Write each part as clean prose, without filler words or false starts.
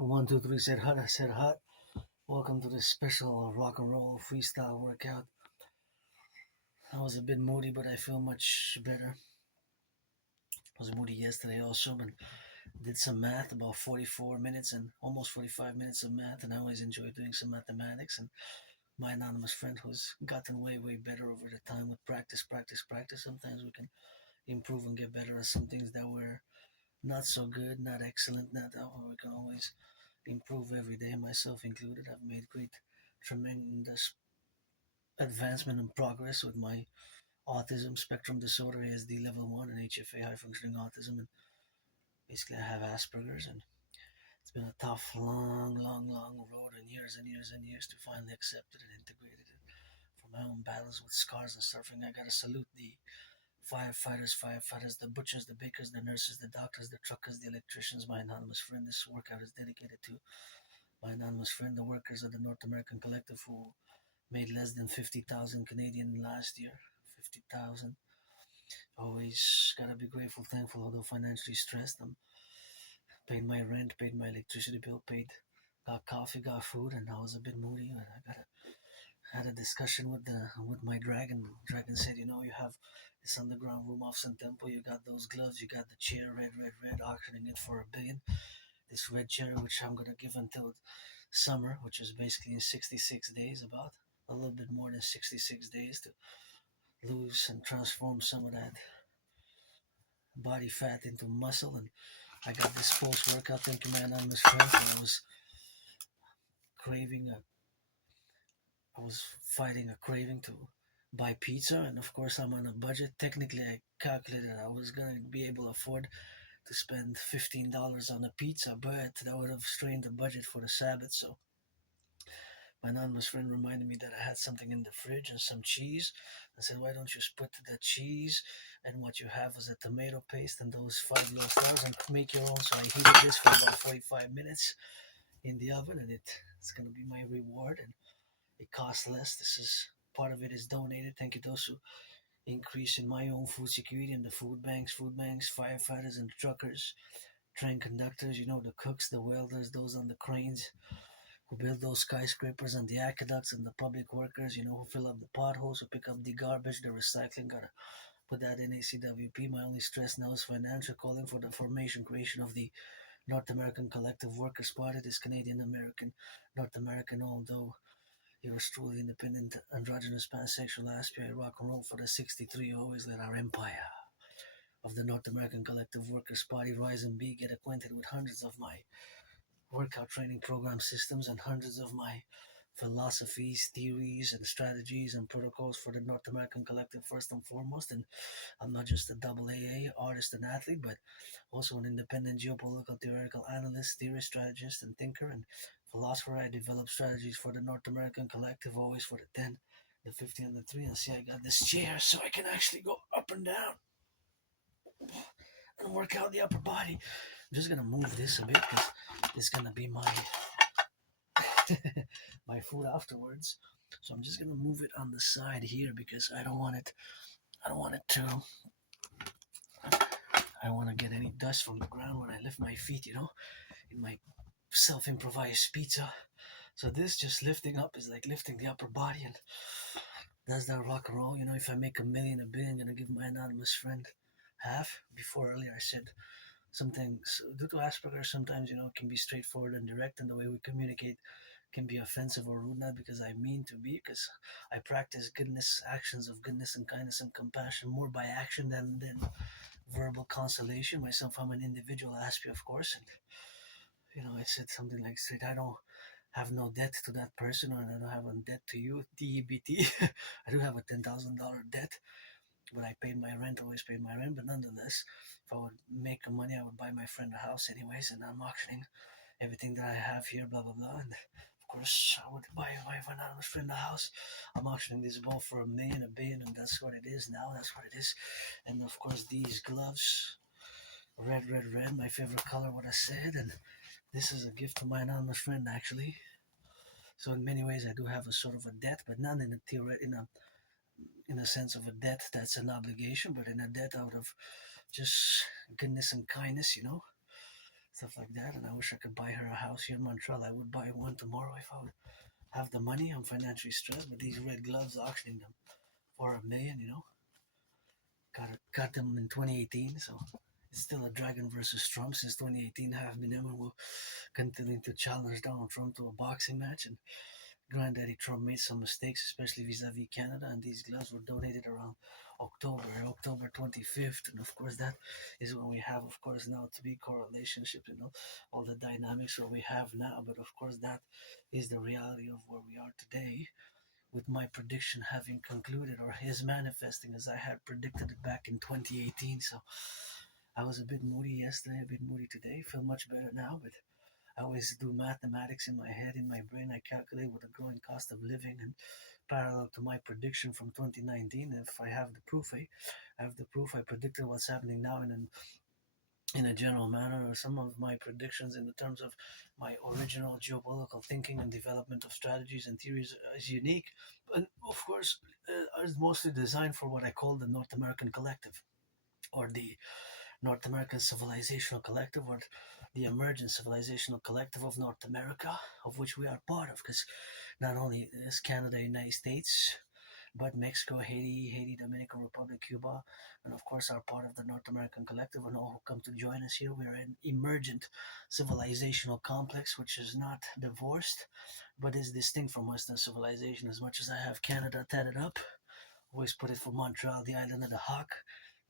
One, two, three, said hut, I said hut. Welcome to this special rock and roll freestyle workout. I was a bit moody, but I feel much better. I was moody yesterday also, and did some math, about 44 minutes and almost 45 minutes of math, and I always enjoy doing some mathematics. And my anonymous friend who's gotten way, way better over the time with practice, practice, practice. Sometimes we can improve and get better at some things that were not so good, not excellent, not that we can always improve every day, myself included. I've made great, tremendous advancement and progress with my autism spectrum disorder, ASD level 1, and HFA, high functioning autism. And basically, I have Asperger's, and it's been a tough, long road, and years to finally accept it and integrate it. And for my own battles with scars and suffering, I gotta salute the firefighters, the butchers, the bakers, the nurses, the doctors, the truckers, the electricians. My anonymous friend, this workout is dedicated to my anonymous friend, the workers of the North American Collective who made less than 50,000 Canadian last year. 50,000. Always gotta be grateful, thankful, although financially stressed. I'm paid my rent, paid my electricity bill, got coffee, got food, and I was a bit moody. Had a discussion with my dragon. Dragon said, you have this underground room off Sun Temple. You got those gloves. You got the chair, red, auctioning it for $1 billion. This red chair, which I'm gonna give until summer, which is basically in 66 days, about a little bit more than 66 days to lose and transform some of that body fat into muscle. And I got this post workout, thank you, my anonymous friend, and craving a, I was fighting a craving to buy pizza, and of course I'm on a budget. Technically, I calculated I was gonna be able to afford to spend $15 on a pizza, but that would have strained the budget for the Sabbath. So my anonymous friend reminded me that I had something in the fridge and some cheese. I said, why don't you split the cheese and what you have is a tomato paste and those 5 little stars and make your own. So I heated this for about 45 minutes in the oven, and it's going to be my reward, and it costs less. This is part of it is donated. Thank you those who increase in my own food security and the food banks, firefighters and truckers, train conductors, the cooks, the welders, those on the cranes who build those skyscrapers, and the aqueducts, and the public workers, who fill up the potholes, who pick up the garbage, the recycling. Gotta put that in ACWP. My only stress now is financial, calling for the formation, creation of the North American Collective Workers Party. This Canadian American, North American, although yours truly independent, androgynous, pansexual, Aspie, rock and roll for the 63, always let our empire of the North American Collective Workers Party rise and be, get acquainted with hundreds of my workout training program systems and hundreds of my philosophies, theories, and strategies and protocols for the North American Collective first and foremost. And I'm not just a double AA artist and athlete, but also an independent geopolitical theoretical analyst, theorist, strategist, and thinker and philosopher. I develop strategies for the North American Collective, always for the 10, the 50, and the 3. And see, I got this chair so I can actually go up and down and work out the upper body. I'm just gonna move this a bit because it's gonna be my my food afterwards. So I'm just gonna move it on the side here because I don't want it. I don't want it to. I don't want to get any dust from the ground when I lift my feet. In my self-improvised pizza. So this just lifting up is like lifting the upper body, and that's that rock and roll. If I make $1 million, $1 billion, I'm gonna give my anonymous friend half. Before earlier, I said something due to Asperger's. Sometimes it can be straightforward and direct, and the way we communicate can be offensive or rude. Not because I mean to be, because I practice goodness, actions of goodness and kindness and compassion more by action than verbal consolation. Myself, I'm an individual, Aspie, of course, and I said something like, straight, I don't have no debt to that person, or I don't have a debt to you, DEBT. I do have a $10,000 debt, but I paid my rent, always paid my rent. But nonetheless, if I would make money, I would buy my friend a house anyways, and I'm auctioning everything that I have here, blah, blah, blah. And of course, I would buy my anonymous friend a house. I'm auctioning this ball for $1 million, $1 billion, and that's what it is now. That's what it is. And of course, these gloves, red, my favorite color, what I said. And this is a gift to my anonymous friend, actually. So in many ways, I do have a sort of a debt, but not in a sense of a debt that's an obligation, but in a debt out of just goodness and kindness. stuff like that. And I wish I could buy her a house here in Montreal. I would buy one tomorrow if I would have the money. I'm financially stressed, but these red gloves auctioning them for $1 million. Got them in 2018, so it's still a Dragon versus Trump since 2018. Have been him and will continue to challenge Donald Trump to a boxing match. And Granddaddy Trump made some mistakes, especially vis-a-vis Canada, and these gloves were donated around October 25th, and of course that is when we have, of course, now to be correlationship, all the dynamics that we have now. But of course that is the reality of where we are today, with my prediction having concluded, or his manifesting as I had predicted it back in 2018. So I was a bit moody yesterday, a bit moody today. Feel much better now, but I always do mathematics in my head, in my brain. I calculate what the growing cost of living, and parallel to my prediction from 2019. If I have the proof, I have the proof. I predicted what's happening now in a general manner, or some of my predictions in the terms of my original geopolitical thinking and development of strategies and theories is unique, but of course is mostly designed for what I call the North American Collective, or the North American Civilizational Collective, or the Emergent Civilizational Collective of North America, of which we are part of, because not only is Canada, United States, but Mexico, Haiti, Dominican Republic, Cuba, and of course are part of the North American Collective. And all who come to join us here, we're an emergent civilizational complex, which is not divorced, but is distinct from Western civilization. As much as I have Canada tatted up, always put it for Montreal, the island of the Hawk,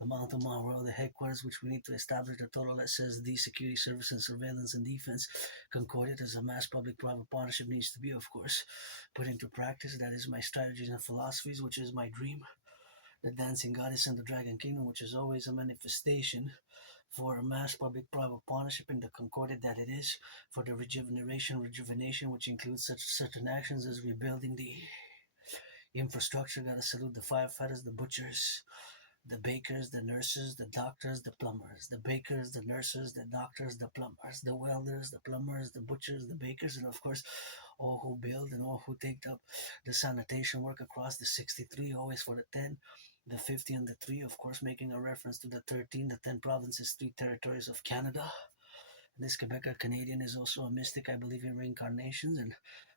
the Mountain Monroe, the headquarters, which we need to establish the total that says the security service and surveillance and defense concorded as a mass public-private partnership needs to be, of course, put into practice. That is my strategies and philosophies, which is my dream. The dancing goddess and the dragon kingdom, which is always a manifestation for a mass public-private partnership in the concorded that it is, for the rejuvenation, which includes certain actions as rebuilding the infrastructure. Gotta salute the firefighters, the butchers, the bakers, the nurses, the doctors, the plumbers, the bakers, the nurses, the doctors, the plumbers, the welders, the plumbers, the butchers, the bakers, and of course, all who build and all who take up the sanitation work across the 63, always for the 10, the 50, and the 3, of course, making a reference to the 13, the 10 provinces, 3 territories of Canada. And this Quebecer Canadian is also a mystic. I believe in reincarnations, and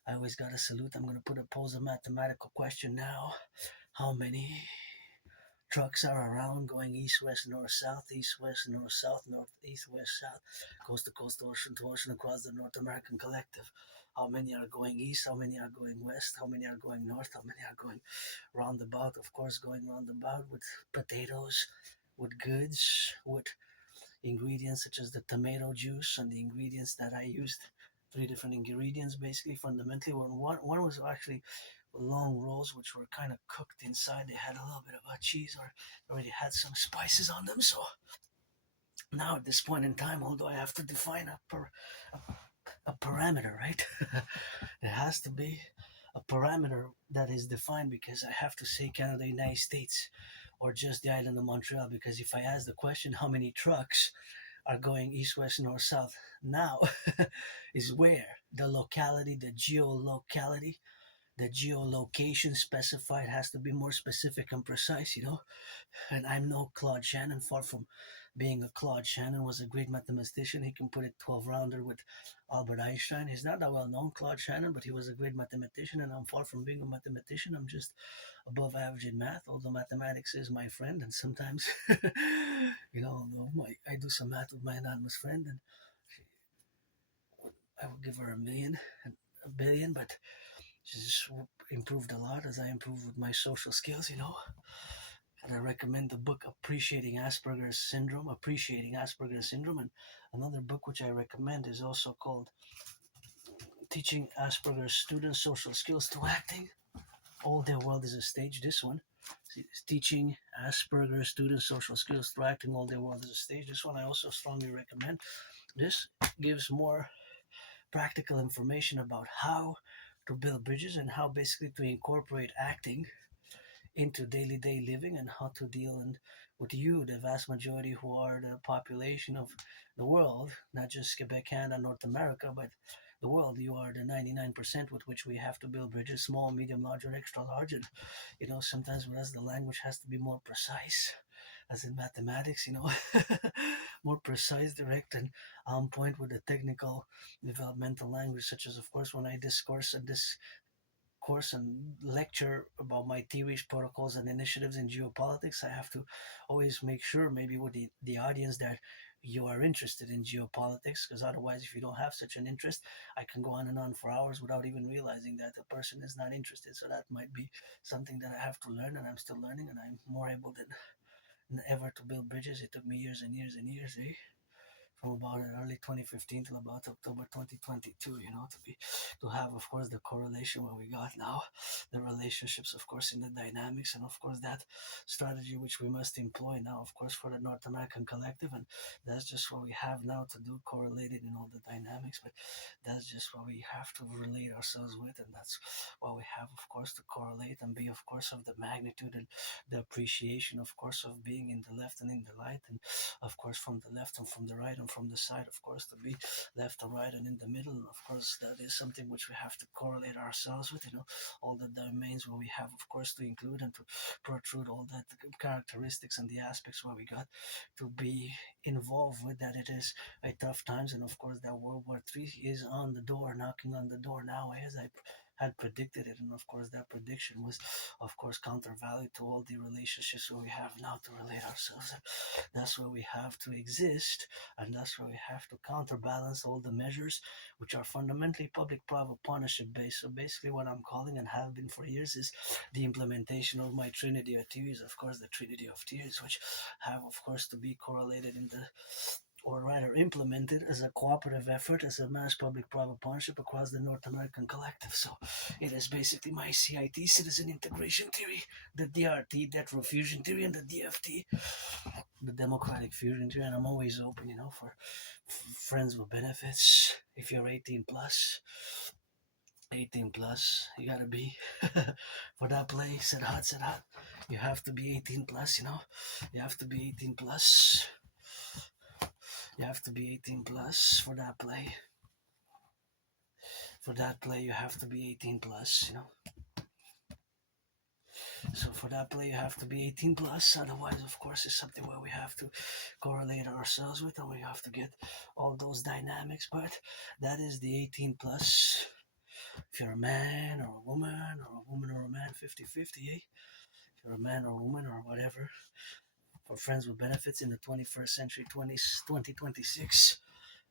I always got to salute. I'm going to pose a mathematical question now. How many trucks are around going east, west, north, south, north, east, west, south, coast to coast, ocean to ocean across the North American Collective? How many are going east? How many are going west? How many are going north? How many are going roundabout? Of course, going roundabout with potatoes, with goods, with ingredients such as the tomato juice and the ingredients that I used. 3 different ingredients, basically, fundamentally. One was actually long rolls, which were kind of cooked inside. They had a little bit of a cheese, or already had some spices on them. So now at this point in time, although I have to define a parameter, right? It has to be a parameter that is defined, because I have to say Canada, United States, or just the island of Montreal. Because if I ask the question, how many trucks are going east, west, north, south now, is where the locality, the geolocality, the geolocation specified has to be more specific and precise, And I'm no Claude Shannon, far from being a Claude Shannon. Was a great mathematician. He can put it 12 rounder with Albert Einstein. He's not that well known, Claude Shannon, but he was a great mathematician, and I'm far from being a mathematician. I'm just above average in math, although mathematics is my friend. And sometimes, I do some math with my anonymous friend, and I will give her a billion, but she's improved a lot as I improved with my social skills, And I recommend the book Appreciating Asperger's Syndrome. And another book which I recommend is also called Teaching Asperger's Students Social Skills Through Acting. All Their World is a Stage. This one is Teaching Asperger's Students Social Skills Through Acting. All Their World is a Stage. This one I also strongly recommend. This gives more practical information about how to build bridges and how basically to incorporate acting into daily living, and how to deal with you, the vast majority who are the population of the world, not just Quebec, Canada, North America, but the world. You are the 99% with which we have to build bridges, small, medium, large, or extra large. And sometimes with us the language has to be more precise, as in mathematics, more precise, direct, and on point with the technical developmental language, such as, of course, when I discourse and course and lecture about my theories, protocols, and initiatives in geopolitics, I have to always make sure, maybe with the audience, that you are interested in geopolitics, because otherwise, if you don't have such an interest, I can go on and on for hours without even realizing that the person is not interested. So that might be something that I have to learn, and I'm still learning, and I'm more able than ever to build bridges. It took me years and years and years, from about early 2015 till about October 2022, to have, of course, the correlation where we got now, the relationships, of course, in the dynamics, and of course that strategy which we must employ now, of course, for the North American Collective. And that's just what we have now to do, correlated in all the dynamics. But that's just what we have to relate ourselves with, and that's what we have, of course, to correlate and be, of course, of the magnitude and the appreciation, of course, of being in the left and in the light, and of course from the left and from the right and from the side, of course, to be left and right and in the middle. And of course that is something which we have to correlate ourselves with, all the domains where we have, of course, to include and to protrude all that characteristics and the aspects where we got to be involved with, that it is a tough times. And of course that World War III is on the door, knocking on the door now, as I had predicted it. And of course that prediction was, of course, countervalued to all the relationships where we have now to relate ourselves. That's where we have to exist, and that's where we have to counterbalance all the measures which are fundamentally public-private partnership based. So basically what I'm calling, and have been for years, is the implementation of my trinity of theories, of course the trinity of theories, which have, of course, to be correlated in the, or rather implemented as a cooperative effort, as a mass public-private partnership across the North American Collective. So it is basically my CIT, citizen integration theory, the DRT, debt fusion theory, and the DFT, the democratic fusion theory. And I'm always open, for friends with benefits. If you're 18 plus, you gotta be for that play. Said hot. You have to be 18 plus, You have to be 18 plus. You have to be 18 plus for that play. For that play, you have to be 18 plus, So for that play, you have to be 18 plus. Otherwise, of course, it's something where we have to correlate ourselves with, and we have to get all those dynamics. But that is the 18 plus. If you're a man or a woman, or a woman or a man, 50-50, eh? If you're a man or a woman or whatever, for friends with benefits in the 21st century, 2026.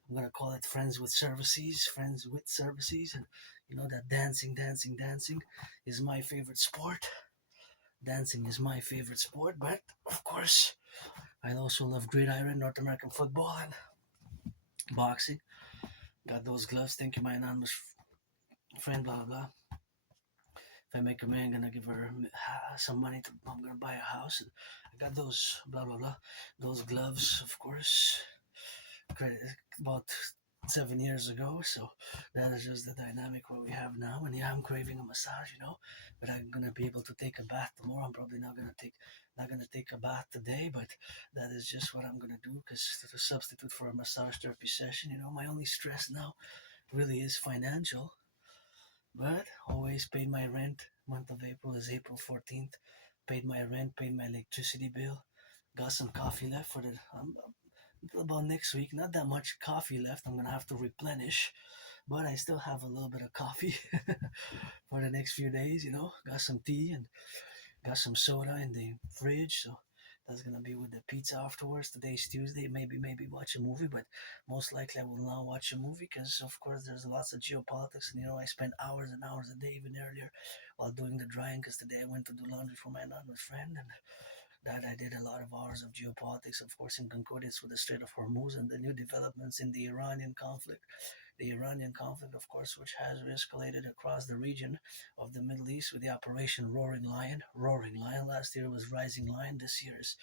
I'm gonna call it friends with services, and that dancing is my favorite sport. Dancing is my favorite sport, but of course, I also love Gridiron, North American football, and boxing. Got those gloves. Thank you, my anonymous friend. Blah blah blah. If I make a man, gonna give her some money. I'm gonna buy a house, and I got those blah blah blah. Those gloves, of course. About 7 years ago. So that is just the dynamic what we have now. And yeah, I'm craving a massage, but I'm gonna be able to take a bath tomorrow. I'm probably not gonna take a bath today, but that is just what I'm gonna do, because to substitute for a massage therapy session, my only stress now really is financial. But always paid my rent. Month of April is April 14th. Paid my rent, paid my electricity bill. Got some coffee left for the about next week. Not that much coffee left. I'm gonna have to replenish, but I still have a little bit of coffee for the next few days. Got some tea and got some soda in the fridge. So that's gonna be with the pizza afterwards. Today's Tuesday. Maybe watch a movie, but most likely I will not watch a movie, because of course there's lots of geopolitics, and I spend hours and hours a day, even earlier, while doing the drying. Because today I went to do laundry for my anonymous friend, and that I did a lot of hours of geopolitics, of course, in concordance with the Strait of Hormuz and the new developments in the Iranian conflict. The Iranian conflict, of course, which has escalated across the region of the Middle East with the Operation Roaring Lion. Roaring Lion. Last year was Rising Lion. This year is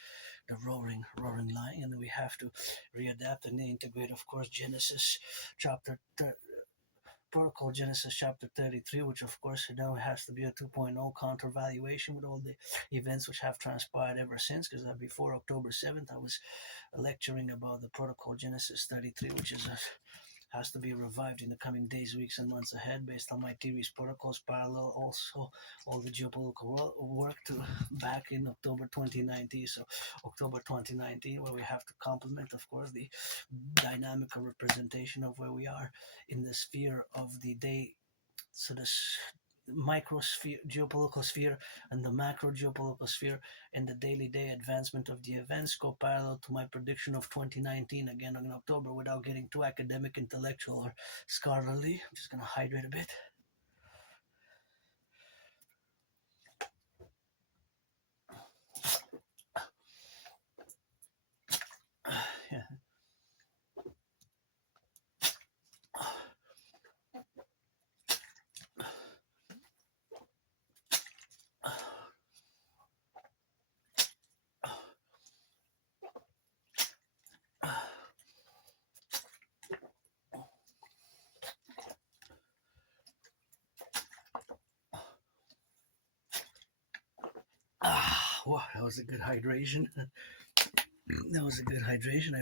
the Roaring Lion. And we have to readapt and integrate, of course, Genesis chapter Protocol Genesis chapter 33, which of course now has to be a 2.0 counter-valuation with all the events which have transpired ever since. Because before October 7th, I was lecturing about the Protocol Genesis 33, which is has to be revived in the coming days, weeks, and months ahead based on my theories, protocols, parallel also all the geopolitical work to back in October 2019. So October 2019, where we have to complement, of course, the dynamical representation of where we are in the sphere of the day. So this microsphere, geopolitical sphere, and the macro geopolitical sphere, and the daily day advancement of the events go parallel to my prediction of 2019 again in October without getting too academic, intellectual, or scholarly. I'm just going to hydrate a bit. Yeah. Wow, that was a good hydration. That was a good hydration.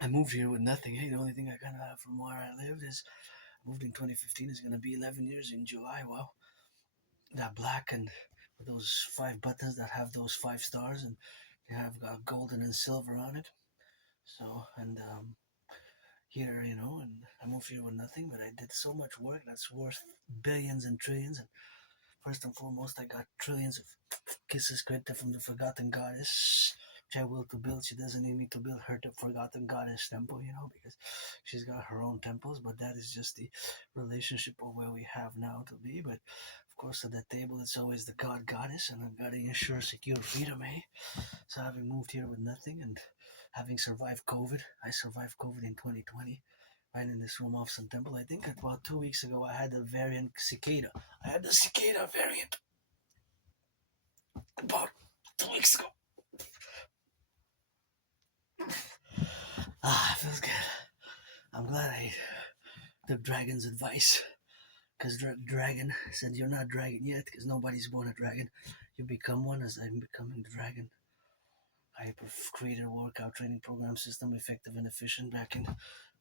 I moved here with nothing. Hey, the only thing I kind of have from where I lived is I moved in 2015. It's going to be 11 years in July. Wow. That black and those 5 buttons that have those 5 stars, and they have got golden and silver on it. So, and here, and I moved here with nothing, but I did so much work that's worth billions and trillions. And first and foremost, I got trillions of kisses created from the forgotten goddess, which I will to build. She doesn't need me to build her forgotten goddess temple, because she's got her own temples, but that is just the relationship of where we have now to be. But of course, at that table, it's always the god goddess, and I've got to ensure secure freedom, So having moved here with nothing and having survived COVID, I survived COVID in 2020. Right in this room off some temple. I think about 2 weeks ago I had the variant cicada. I had the cicada variant about 2 weeks ago. Feels good. I'm glad I took Dragon's advice. Because Dragon said you're not dragon yet, because nobody's born a dragon. You become one as I'm becoming the dragon. I created a workout training program system, effective and efficient, back in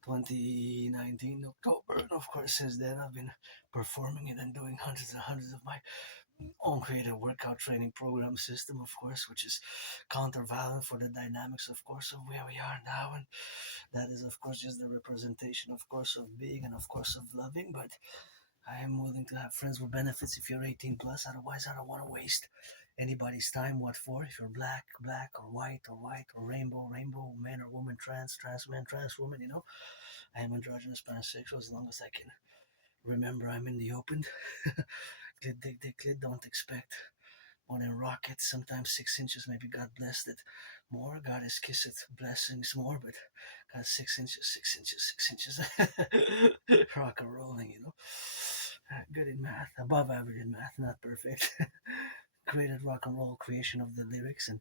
2019 October. And of course, since then I've been performing it and doing hundreds and hundreds of my own creative workout training program system, of course, which is countervalent for the dynamics, of course, of where we are now. And that is, of course, just the representation, of course, of being and, of course, of loving. But I am willing to have friends with benefits if you're 18 plus. Otherwise, I don't want to waste anybody's time. What for? If you're black, black, or white, or rainbow, rainbow, man or woman, trans man, trans woman, I am androgynous, pansexual, as long as I can remember I'm in the open. Clit, don't expect more than rockets, sometimes 6 inches, maybe God blessed it more. God has kissed it, blessings more, but got 6 inches, 6 inches, 6 inches. Rock and rolling, Good in math, above average in math, not perfect. Created rock and roll creation of the lyrics, and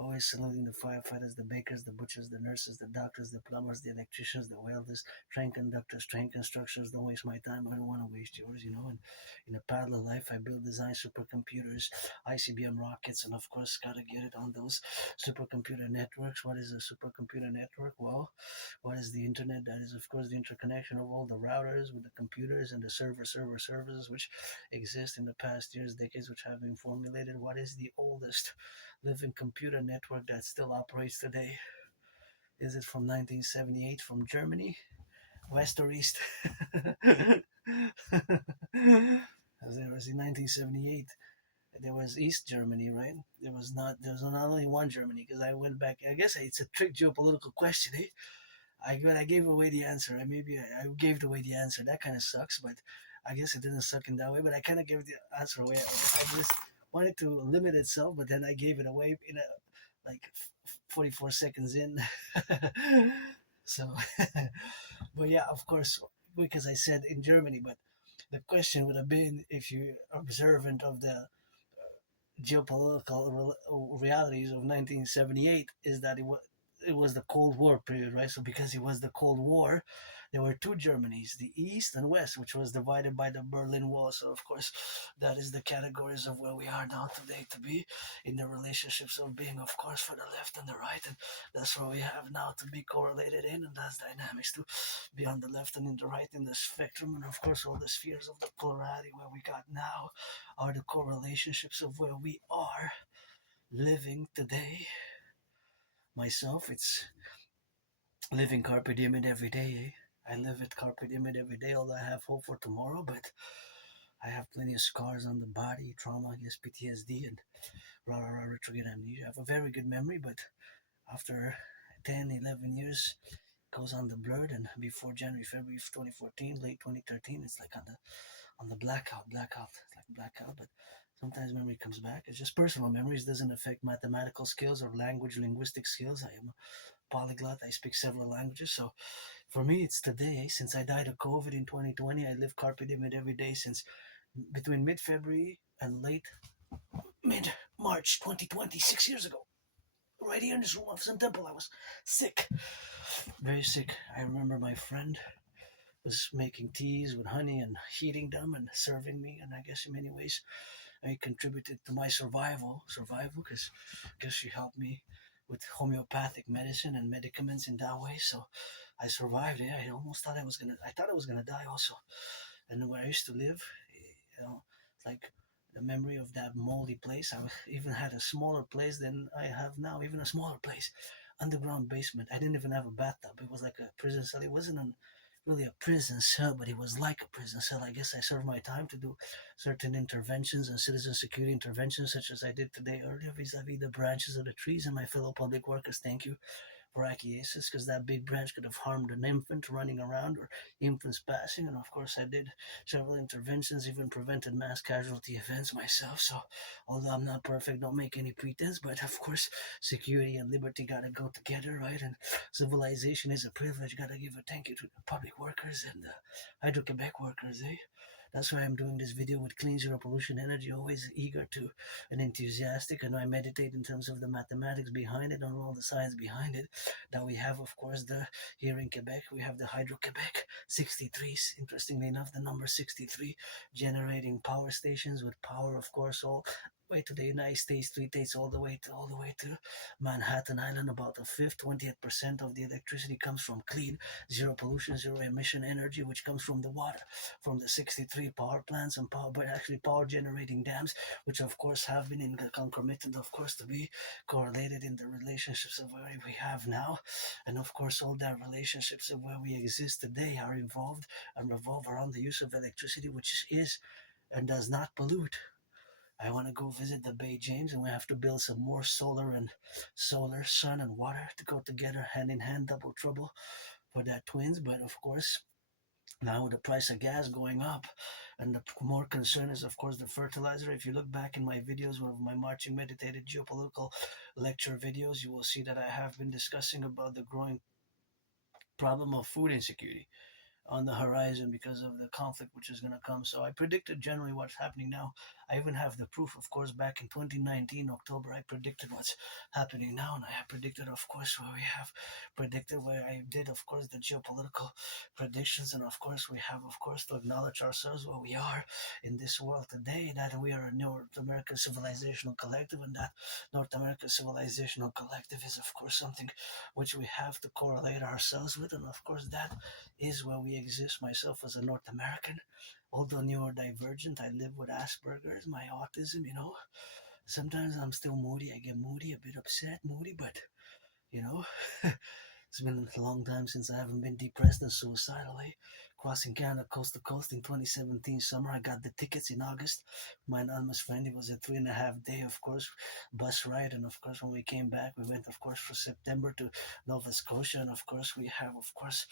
always saluting the firefighters, the bakers, the butchers, the nurses, the doctors, the plumbers, the electricians, the welders, train conductors, train constructors. Don't waste my time. I don't want to waste yours, And in a parallel life, I build, design supercomputers, ICBM rockets, and of course, gotta get it on those supercomputer networks. What is a supercomputer network? Well, what is the internet? That is, of course, the interconnection of all the routers with the computers and the servers which exist in the past years, decades, which have been formulated. What is the oldest living computer network that still operates today? Is it from 1978 from Germany, west or east? As there was in 1978, there was East Germany, right? There was not only one Germany, because I went back. I guess it's a trick geopolitical question, eh? I gave away the answer. I gave away the answer. That kind of sucks, but I guess it didn't suck in that way. But I kind of gave the answer away. I just wanted to limit itself, but then I gave it away in like 44 seconds in. So, but yeah, of course, because I said in Germany, but the question would have been, if you're observant of the geopolitical realities of 1978, is that it was the Cold War period, right? So because it was the Cold War, there were two Germanys, the East and West, which was divided by the Berlin Wall. So, of course, that is the categories of where we are now today to be in the relationships of being, of course, for the left and the right. And that's where we have now to be correlated in, and that's dynamics to be on the left and in the right in the spectrum. And, of course, all the spheres of the plurality where we got now are the correlationships of where we are living today. Myself, it's living carpe diem every day. I live it carpe diem every day, although I have hope for tomorrow, but I have plenty of scars on the body, trauma, yes, PTSD, and retrograde amnesia. I have a very good memory, but after 10, 11 years, it goes on the blurred, and before January, February of 2014, late 2013, it's like on the blackout, it's like blackout, but sometimes memory comes back. It's just personal memories, doesn't affect mathematical skills or language, linguistic skills. I am a polyglot, I speak several languages, so for me, it's today. Since I died of COVID in 2020, I live carpe diem every day since between mid-February and late mid-March 2020, 6 years ago. Right here in this room of Sun Temple, I was sick, very sick. I remember my friend was making teas with honey and heating them and serving me, and I guess in many ways I contributed to my survival because I guess she helped me with homeopathic medicine and medicaments in that way. So I survived. Yeah, I almost thought I thought I was gonna die also. And where I used to live, it's like the memory of that moldy place. I even had a smaller place than I have now, even a smaller place, underground basement. I didn't even have a bathtub. It was like a prison cell. It wasn't really a prison cell, but it was like a prison cell. I guess I served my time to do certain interventions and citizen security interventions, such as I did today earlier vis-a-vis the branches of the trees and my fellow public workers. Thank you for acquiescence, because that big branch could have harmed an infant running around or infants passing. And of course, I did several interventions, even prevented mass casualty events myself. So, although I'm not perfect, don't make any pretense. But of course, security and liberty gotta go together, right? And civilization is a privilege. Gotta give a thank you to the public workers and the Hydro-Quebec workers, eh? That's why I'm doing this video with clean zero pollution energy, always eager to and enthusiastic. And I meditate in terms of the mathematics behind it and all the science behind it. That we have, of course, here in Quebec, we have the Hydro-Quebec 63. Interestingly enough, the number 63 generating power stations with power, of course, all way to the United States, 3 states, all the way to Manhattan Island. About a fifth, 28% of the electricity comes from clean, zero pollution, zero emission energy, which comes from the water, from the 63 power plants and power generating dams, which of course have been concomitant, of course, to be correlated in the relationships of where we have now. And of course, all that relationships of where we exist today are involved and revolve around the use of electricity, which is and does not pollute. I want to go visit the Bay James, and we have to build some more solar, sun, and water to go together hand in hand, double trouble for that twins. But of course, now with the price of gas going up, and the more concern is, of course, the fertilizer. If you look back in my videos, one of my marching meditated geopolitical lecture videos, you will see that I have been discussing about the growing problem of food insecurity on the horizon because of the conflict which is going to come. So I predicted generally what's happening now. I even have the proof, of course, back in 2019 October. I predicted what's happening now, and I have predicted, of course, where I did, of course, the geopolitical predictions. And of course, we have, of course, to acknowledge ourselves where we are in this world today, that we are a North American civilizational collective, and that North American civilizational collective is, of course, something which we have to correlate ourselves with. And of course, that is where we exist. Myself as a North American, although neurodivergent, I live with Asperger's, my autism, Sometimes I'm still moody. I get moody, a bit upset, moody, but, you know, it's been a long time since I haven't been depressed and suicidal. Crossing Canada coast to coast in 2017 summer. I got the tickets in August. My anonymous friend, it was a 3.5 day, of course, bus ride. And of course, when we came back, we went, of course, for September to Nova Scotia. And of course, we have, of course,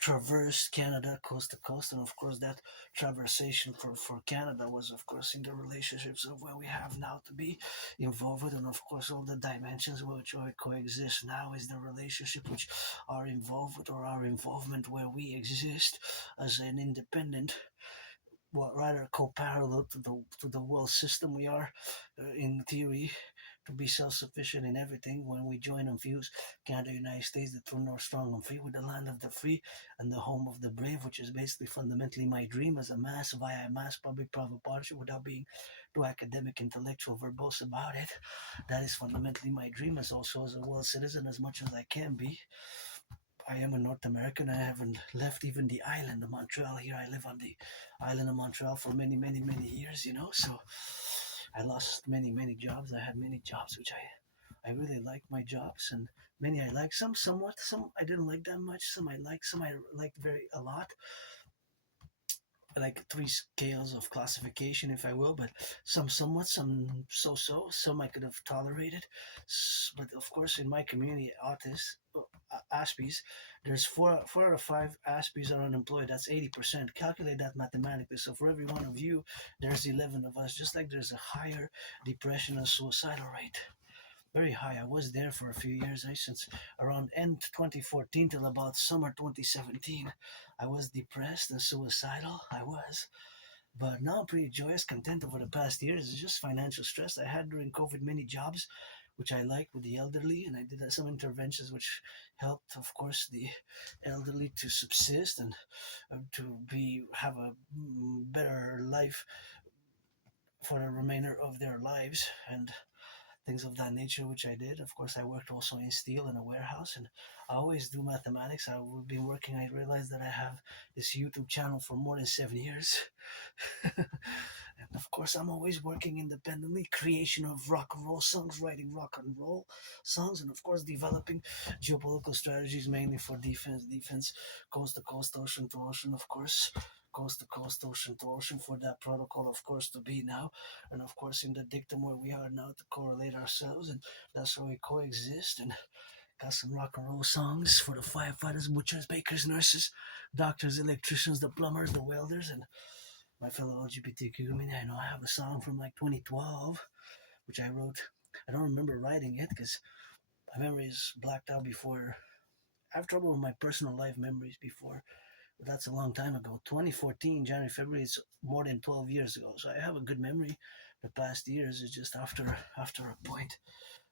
traversed Canada coast to coast. And of course, that traversation for Canada was, of course, in the relationships of where we have now to be involved with. And of course, all the dimensions which coexist now is the relationship which are involved with, or our involvement where we exist as an independent, rather co-parallel to the world system. We are, in theory, to be self-sufficient in everything. When we join and fuse Canada, United States, the throne are strong and free, with the land of the free and the home of the brave, which is basically fundamentally my dream as a mass via a mass public-private partnership without being too academic, intellectual, verbose about it. That is fundamentally my dream, as also as a world citizen as much as I can be. I am a North American. I haven't left even the island of Montreal. Here I live on the island of Montreal for many, many, many years, So I lost many, many jobs. I had many jobs, which I really like my jobs, and many I like. Some somewhat, some I didn't like that much. Some I liked very a lot. Like three scales of classification, if I will, but some somewhat, some so, some I could have tolerated. But of course, in my community, autists, Aspies, there's four out of five Aspies are unemployed. That's 80%. Calculate that mathematically. So for every one of you, there's 11 of us. Just like there's a higher depression and suicidal rate, very high. I was there for a few years, since around end 2014 till about summer 2017. I was depressed and suicidal. I was. But now I'm pretty joyous, content over the past years. It's just financial stress. I had during COVID many jobs, which I like with the elderly, and I did some interventions which helped, of course, the elderly to subsist and to have a better life for the remainder of their lives. And things of that nature, which I did. Of course, I worked also in steel in a warehouse, and I always do mathematics. I've been working. I realized that I have this YouTube channel for more than 7 years. And of course, I'm always working independently, creation of rock and roll songs, writing rock and roll songs, and of course, developing geopolitical strategies mainly for defense, coast to coast, ocean to ocean, of course. Coast to coast, ocean to ocean, for that protocol, of course, to be now. And of course, in the dictum where we are now, to correlate ourselves, and that's how we coexist. And got some rock and roll songs for the firefighters, butchers, bakers, nurses, doctors, electricians, the plumbers, the welders, and my fellow LGBTQ community. I know I have a song from like 2012, which I wrote. I don't remember writing it because my memory is blacked out before. I have trouble with my personal life memories before. But that's a long time ago. 2014, January, February, it's more than 12 years ago. So I have a good memory. The past years is just after a point,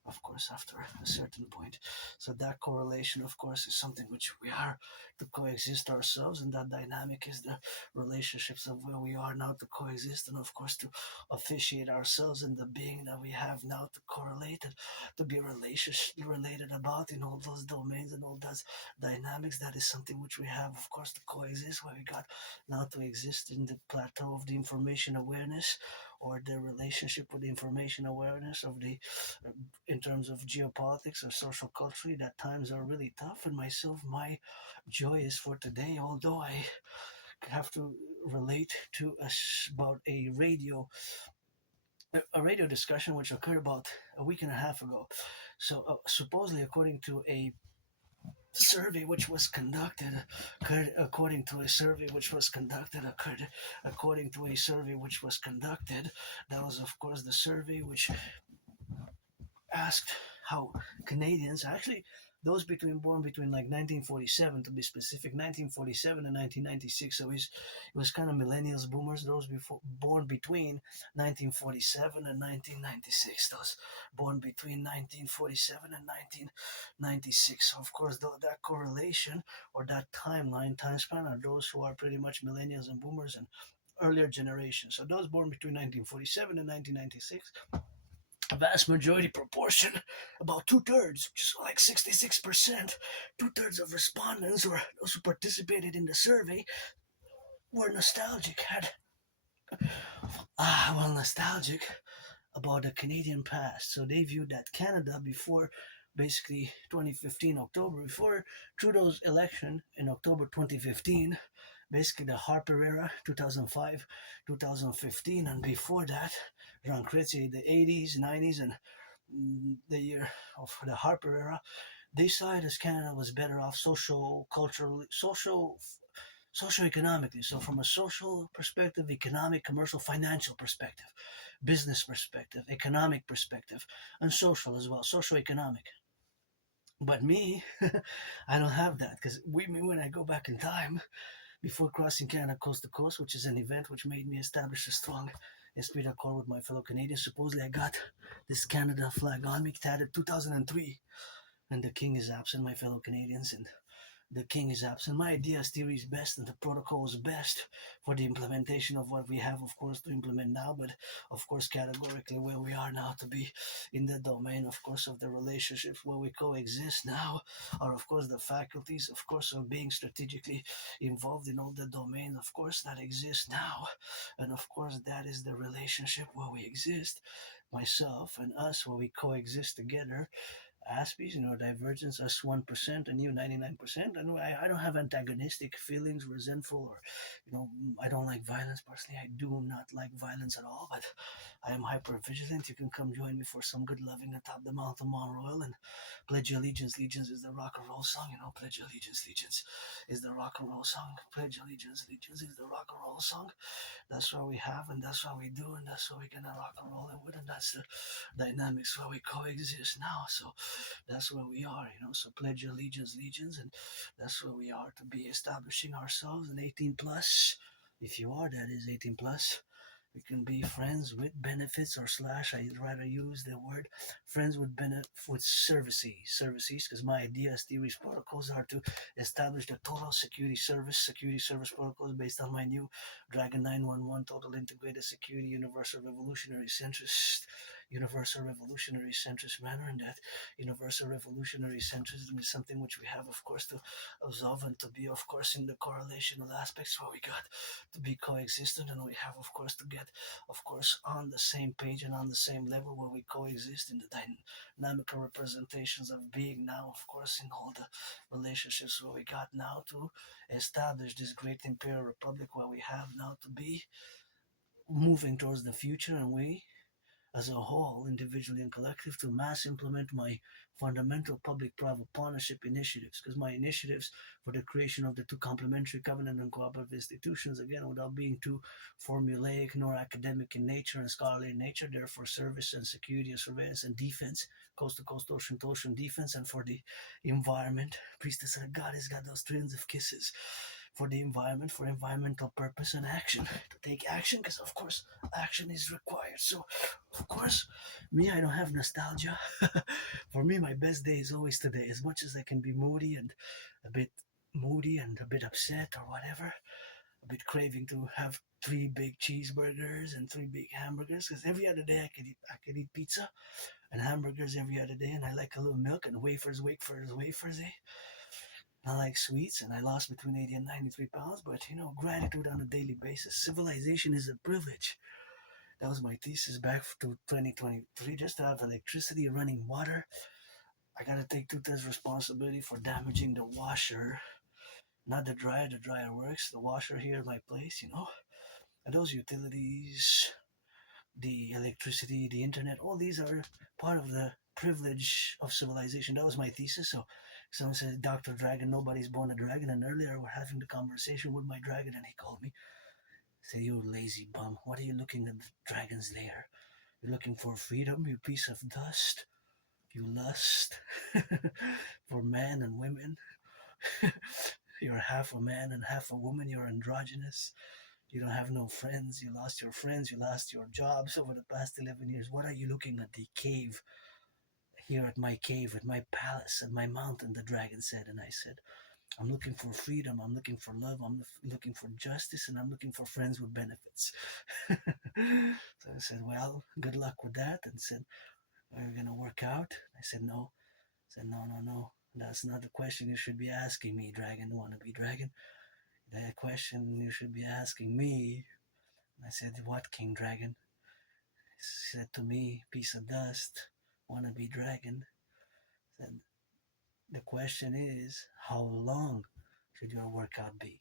of course, after a certain point. So that correlation, of course, is something which we are to coexist ourselves, and that dynamic is the relationships of where we are now to coexist, and of course to officiate ourselves in the being that we have now to correlate and to be related about in all those domains and all those dynamics. That is something which we have, of course, to coexist, where we got now to exist in the plateau of the information awareness, or the relationship with the information awareness of the in terms of geopolitics or social culture, that times are really tough. And myself, my joy is for today, although I have to relate to about a radio discussion which occurred about a week and a half ago. So supposedly, according to a survey which was conducted, according to a survey which was conducted, that was, of course, the survey which asked how Canadians, actually those born between like 1947, to be specific, 1947 and 1996. So it was kind of millennials, boomers, those born between 1947 and 1996. Those born between 1947 and 1996. So of course, that correlation or that time span are those who are pretty much millennials and boomers and earlier generations. So those born between 1947 and 1996, a vast majority proportion, about 2/3, which is like 66%, 2/3 of respondents, or those who participated in the survey, were nostalgic, nostalgic about the Canadian past. So they viewed that Canada before basically 2015 October, before Trudeau's election in October 2015, basically the Harper era, 2005, 2015, and before that, Jean Chrétien, the 80s, 90s, and the year of the Harper era, they saw it as Canada was better off culturally, socio-economically. So from a social perspective, economic, commercial, financial perspective, business perspective, economic perspective, and social as well, socio-economic. But me, I don't have that, because when I go back in time, before crossing Canada coast to coast, which is an event which made me establish a strong esprit d'accord with my fellow Canadians. Supposedly, I got this Canada flag on me, tatted 2003, and the king is absent, my fellow Canadians, and the king is absent. My idea theory is best and the protocol is best for the implementation of what we have, of course, to implement now, but of course, categorically where we are now to be in the domain, of course, of the relationships where we coexist now are, of course, the faculties, of course, of being strategically involved in all the domains, of course, that exist now. And of course, that is the relationship where we exist, myself and us, where we coexist together. Aspies, divergence, us 1% and you 99%. And I don't have antagonistic feelings, resentful, or, I don't like violence personally. I do not like violence at all, but I am hyper vigilant. You can come join me for some good loving atop the Mount of Mount Royal and pledge your allegiance. Allegiance is the rock and roll song, pledge your allegiance. Allegiance is the rock and roll song. Pledge allegiance. Allegiance is the rock and roll song. That's what we have, and that's what we do, and that's what we're gonna rock and roll with, and that's the dynamics where we coexist now. So that's where we are, So pledge your allegiance, and that's where we are to be establishing ourselves in 18 plus. If you are, that is 18 plus. We can be friends with benefits or slash. I'd rather use the word friends with with services, because my ideas, theories, protocols are to establish the total security service protocols based on my new Dragon 911 total integrated security universal revolutionary centrist manner, and that universal revolutionary centrism is something which we have, of course, to observe and to be, of course, in the correlational aspects where we got to be coexistent, and we have, of course, to get, of course, on the same page and on the same level where we coexist in the dynamical representations of being now, of course, in all the relationships where we got now to establish this great imperial republic where we have now to be moving towards the future, and we as a whole, individually and collective, to mass implement my fundamental public-private partnership initiatives, because my initiatives for the creation of the two complementary covenant and cooperative institutions, again, without being too formulaic nor academic in nature and scholarly in nature, they're for service and security and surveillance and defense, coast-to-coast, ocean-to-ocean defense, and for the environment. Priestess of God has got those trillions of kisses for the environment, for environmental purpose and action, to take action, because of course action is required. So of course, me, I don't have nostalgia. For me, my best day is always today. As much as I can be a bit moody and a bit upset or whatever, a bit craving to have 3 big cheeseburgers and 3 big hamburgers, because every other day I could eat pizza and hamburgers every other day, and I like a little milk and wafers, eh? I like sweets, and I lost between 80 and 93 pounds, but gratitude on a daily basis. Civilization is a privilege. That was my thesis back to 2023. Just to have electricity, running water. I gotta take 2/3 responsibility for damaging the washer, not the dryer. The dryer works. The washer here at my place, And those utilities, the electricity, the internet, all these are part of the privilege of civilization. That was my thesis. So someone said, Dr. Dragon, nobody's born a dragon. And earlier we're having the conversation with my dragon, and he called me. Say, you lazy bum, what are you looking at the dragon's lair? You're looking for freedom, you piece of dust. You lust for men and women. You're half a man and half a woman. You're androgynous. You don't have no friends. You lost your friends. You lost your jobs over the past 11 years. What are you looking at? The cave. Here at my cave, at my palace, at my mountain, the dragon said. And I said, I'm looking for freedom. I'm looking for love. I'm looking for justice. And I'm looking for friends with benefits. So I said, well, good luck with that. And said, are you going to work out? I said, no. I said, no. That's not the question you should be asking me, dragon. Want to be dragon? The question you should be asking me. I said, what, King Dragon? He said to me, piece of dust, want to be dragon? I said, the question is, how long should your workout be?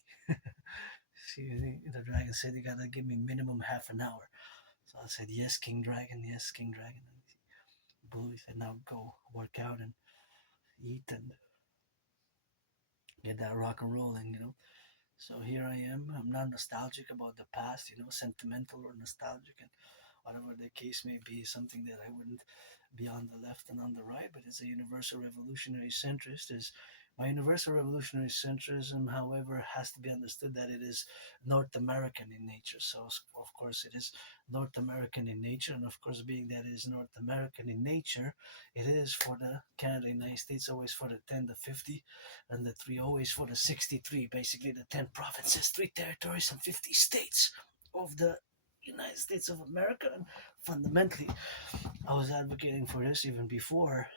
See, the dragon said, you gotta give me minimum half an hour. So I said, yes, King Dragon, yes, King Dragon. And Blue, he said, now go work out and eat and get that rock and rolling, So here I am. I'm not nostalgic about the past, sentimental or nostalgic, and whatever the case may be, something that I wouldn't be on the left and on the right, but as a universal revolutionary centrist, as My universal revolutionary centrism, however, has to be understood that it is North American in nature. So, of course, it is North American in nature, and of course, being that it is North American in nature, it is for the Canada, United States, always for the 10, the 50, and the 3 always for the 63. Basically, the 10 provinces, 3 territories, and 50 states of the United States of America. And fundamentally, I was advocating for this even before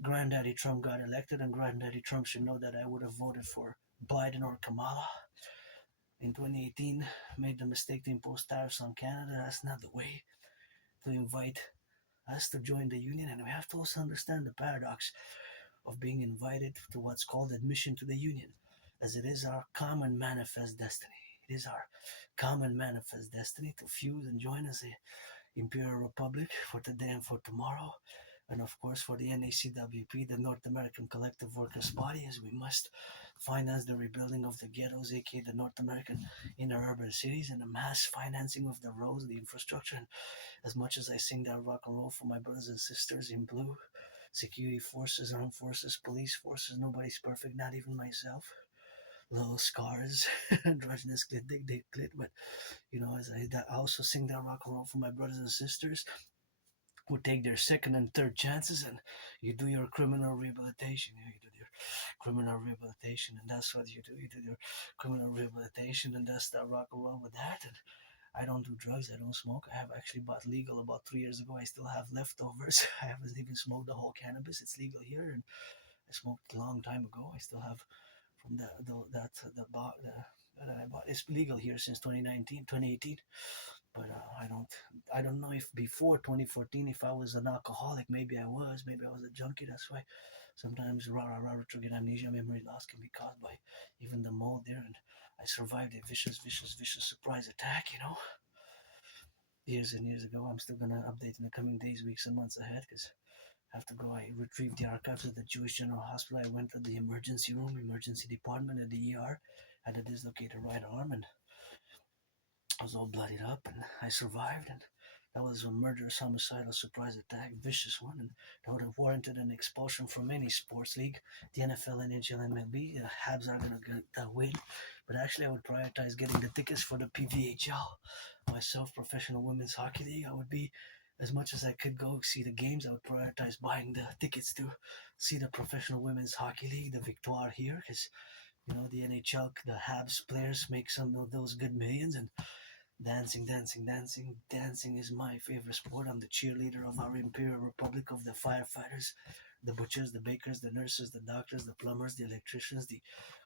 Granddaddy Trump got elected, and Granddaddy Trump should know that I would have voted for Biden or Kamala in 2018. Made the mistake to impose tariffs on Canada. That's not the way to invite us to join the union, and we have to also understand the paradox of being invited to what's called admission to the union, as it is our common manifest destiny. It is our common manifest destiny to fuse and join as a Imperial Republic for today and for tomorrow, and of course for the NACWP, the North American Collective Workers' Body, as we must finance the rebuilding of the ghettos, aka the North American inner urban cities, and the mass financing of the roads, the infrastructure. And as much as I sing that rock and roll for my brothers and sisters in blue, security forces, armed forces, police forces, nobody's perfect, not even myself. Little scars, androgynous clit, dick, clit, but as I also sing that rock and roll for my brothers and sisters who take their second and third chances, and you do your criminal rehabilitation. You do your criminal rehabilitation, and that's what you do. You do your criminal rehabilitation, and that's that rock and roll with that. And I don't do drugs. I don't smoke. I have actually bought legal about 3 years ago. I still have leftovers. I haven't even smoked the whole cannabis. It's legal here, and I smoked a long time ago. I still have from that I bought. It's legal here since 2019, 2018. But I don't know if before 2014 if I was an alcoholic. Maybe I was a junkie. That's why sometimes triggered amnesia, memory loss can be caused by even the mold there. And I survived a vicious surprise attack, years and years ago. I'm still gonna update in the coming days, weeks, and months ahead, because I have to go. I retrieved the archives of the Jewish General Hospital. I went to the emergency room, emergency department at the ER. Had a dislocated right arm, and I was all bloodied up, and I survived. And that was a murderous, homicidal surprise attack, vicious one, and that would have warranted an expulsion from any sports league. The NFL, NHL, MLB, the Habs are gonna get that win, but actually, I would prioritize getting the tickets for the PVHL. Myself, Professional Women's Hockey League. I would be, as much as I could go see the games, I would prioritize buying the tickets to see the Professional Women's Hockey League, the Victoire here, because the NHL, the Habs players make some of those good millions, and dancing, dancing, dancing. Dancing is my favorite sport. I'm the cheerleader of our Imperial Republic of the firefighters, the butchers, the bakers, the nurses, the doctors, the plumbers, the electricians, the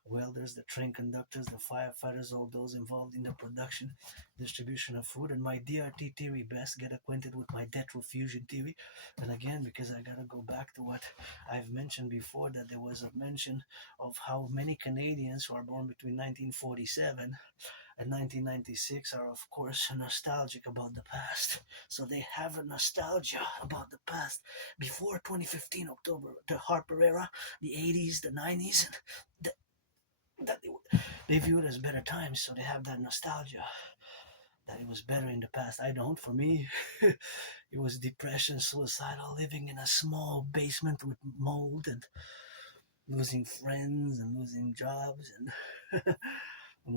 welders, the train conductors, the firefighters, all those involved in the production, distribution of food. And my DRT theory best, get acquainted with my retrofusion theory. And again, because I gotta go back to what I've mentioned before, that there was a mention of how many Canadians who are born between 1947 and 1996 are, of course, nostalgic about the past. So they have a nostalgia about the past before 2015 October, the Harper era, the 80s, the 90s, and that they view it as better times. So they have that nostalgia that it was better in the past. I don't. For me, it was depression, suicidal, living in a small basement with mold and losing friends and losing jobs and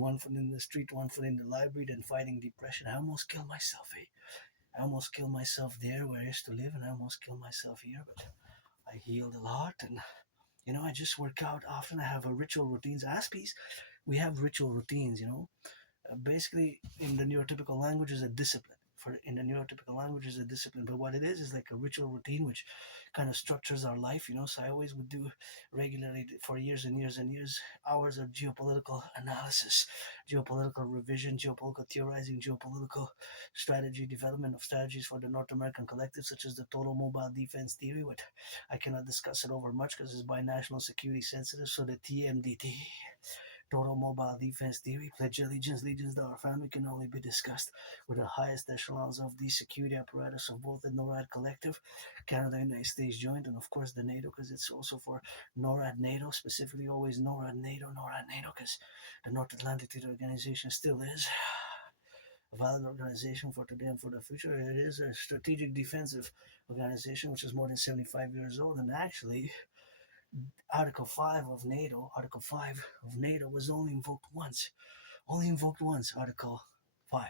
one foot in the street, one foot in the library, then fighting depression. I almost killed myself. I almost killed myself there where I used to live, and I almost killed myself here. But I healed a lot, and I just work out often. I have a ritual routines. Aspies, we have ritual routines. Basically, in the neurotypical language, is a discipline. In the neurotypical language, is a discipline. But what it is like a ritual routine, which kind of structures our life. So I always would do regularly for years and years and years hours of geopolitical analysis, geopolitical revision, geopolitical theorizing, geopolitical strategy, development of strategies for the North American collective, such as the total mobile defense theory. But I cannot discuss it over much because it's by national security sensitive. So the TMDT, total mobile defense theory, pledge allegiance to our family, can only be discussed with the highest echelons of the security apparatus of both the NORAD collective, Canada, United States joint, and of course the NATO, because it's also for NORAD NATO, specifically always NORAD NATO, because the North Atlantic Treaty Organization still is a valid organization for today and for the future. It is a strategic defensive organization which is more than 75 years old, and actually Article 5 of NATO, Article 5 of NATO was only invoked once. Only invoked once, Article 5.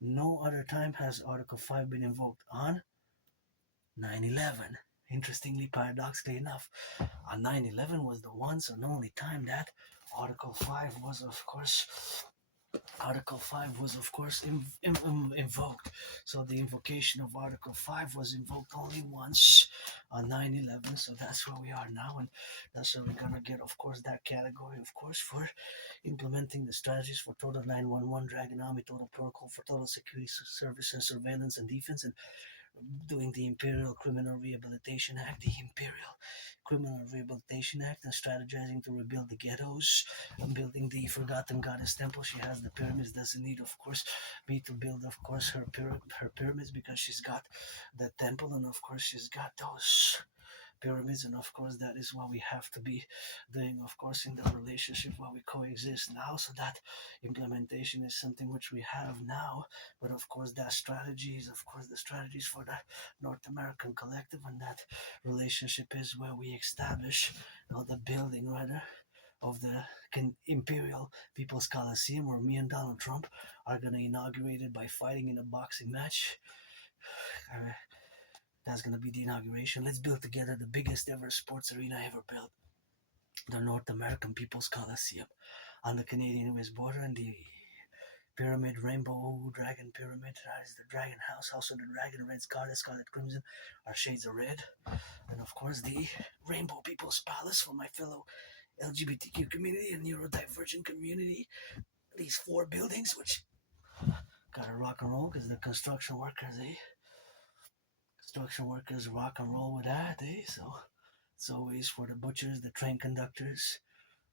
No other time has Article 5 been invoked on 9/11. Interestingly, paradoxically enough, on 9/11 was the once and only time that Article 5 was, of course, invoked. So the invocation of Article 5 was invoked only once on 9/11. So that's where we are now, and that's where we're gonna get, of course, that category, of course, for implementing the strategies for total 911, Dragon Army, total protocol for total security service and surveillance and defense, and doing the Imperial Criminal Rehabilitation Act, the Imperial Criminal Rehabilitation Act, and strategizing to rebuild the ghettos and building the Forgotten Goddess Temple. She has the pyramids, doesn't need, of course, me to build, of course, her pyramids, because she's got the temple, and of course she's got those pyramids, and of course that is what we have to be doing, of course, in the relationship while we coexist now. So that implementation is something which we have now, but of course that strategy is, of course, the strategies for the North American Collective, and that relationship is where we establish, the building rather of the Imperial People's Coliseum, where me and Donald Trump are going to inaugurate it by fighting in a boxing match. That's going to be the inauguration. Let's build together the biggest ever sports arena ever built, the North American People's Coliseum, on the Canadian-US border, and the pyramid, rainbow dragon pyramid. That is the dragon house, house of the dragon, red scarlet, scarlet crimson are shades of red. And of course the rainbow people's palace for my fellow LGBTQ community and neurodivergent community. These 4 buildings, which gotta rock and roll, because the construction workers, construction workers rock and roll with that, so it's always for the butchers, the train conductors,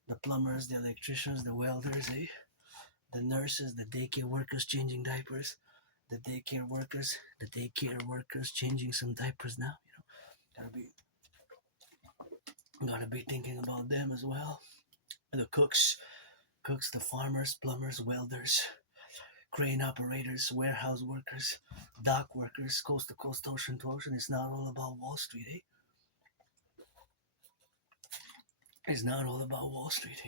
the plumbers, the electricians, the welders, the nurses, the daycare workers changing diapers, the daycare workers changing some diapers now. Gotta be thinking about them as well. The cooks, the farmers, plumbers, welders, crane operators, warehouse workers, dock workers, coast to coast, ocean to ocean. It's not all about Wall Street, It's not all about Wall Street,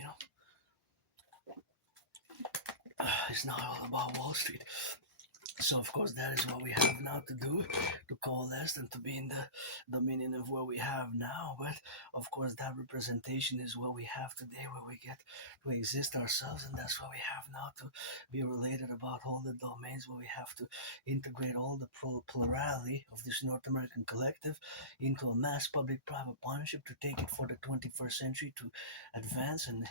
It's not all about Wall Street. So of course that is what we have now to do, to coalesce and to be in the dominion of what we have now. But of course that representation is what we have today, where we get to exist ourselves, and that's what we have now, to be related about all the domains, where we have to integrate all the plurality of this North American collective into a mass public-private partnership to take it for the 21st century, to advance and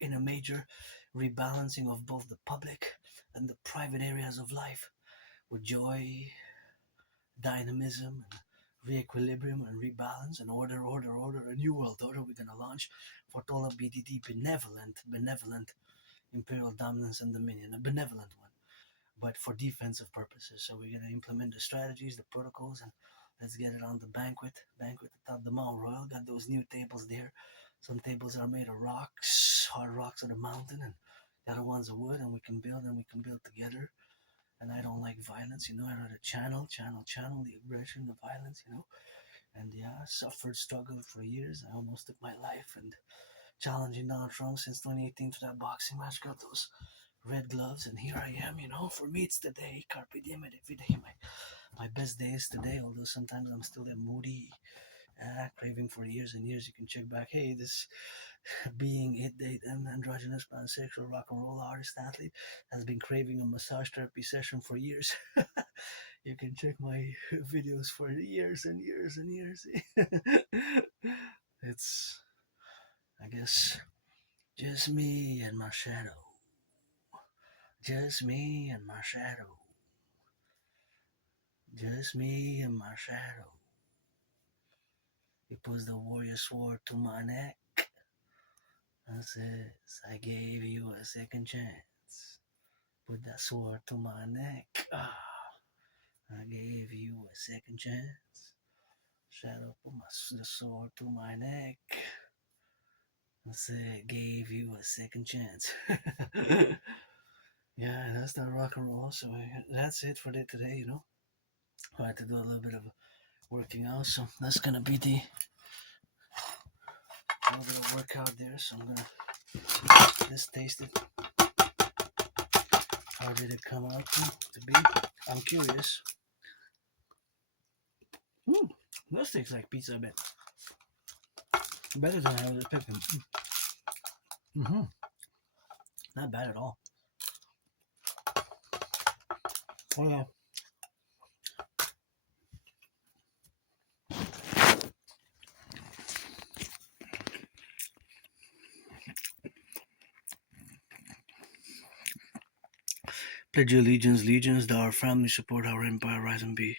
in a major rebalancing of both the public and the private areas of life, with joy, dynamism, and re-equilibrium and rebalance and order, a new world order we're going to launch for total BDD, benevolent imperial dominance and dominion, a benevolent one, but for defensive purposes. So we're going to implement the strategies, the protocols, and let's get it on the banquet atop the Mount Royal. Got those new tables there. Some tables are made of rocks, hard rocks of the mountain, and the other ones are wood, and we can build together. And I don't like violence, I'd rather channel the aggression, the violence, And yeah, suffered, struggled for years. I almost took my life, and challenging Donald Trump since 2018 to that boxing match. Got those red gloves, and here I am, For me, it's today. Carpe diem, every day. My best day is today, although sometimes I'm still a moody, craving for years and years. You can check back. Hey, this being it date and androgynous pansexual rock and roll artist athlete has been craving a massage therapy session for years. You can check my videos for years and years and years. It's, I guess, just me and my shadow. Just me and my shadow. Just me and my shadow. He puts the warrior sword to my neck and says, I gave you a second chance. Put that sword to my neck. I gave you a second chance. Shadow put the sword to my neck. I said, gave you a second chance. Yeah, that's the rock and roll. So that's it for today, I had to do a little bit of working out. So that's going to be a little bit of workout there, so I'm gonna just taste it. How did it come out to be? I'm curious. This tastes like pizza a bit. Better than I was expecting. Not bad at all. Oh yeah. Pledge your allegiance, legions, thou our family, support our empire, rise and be.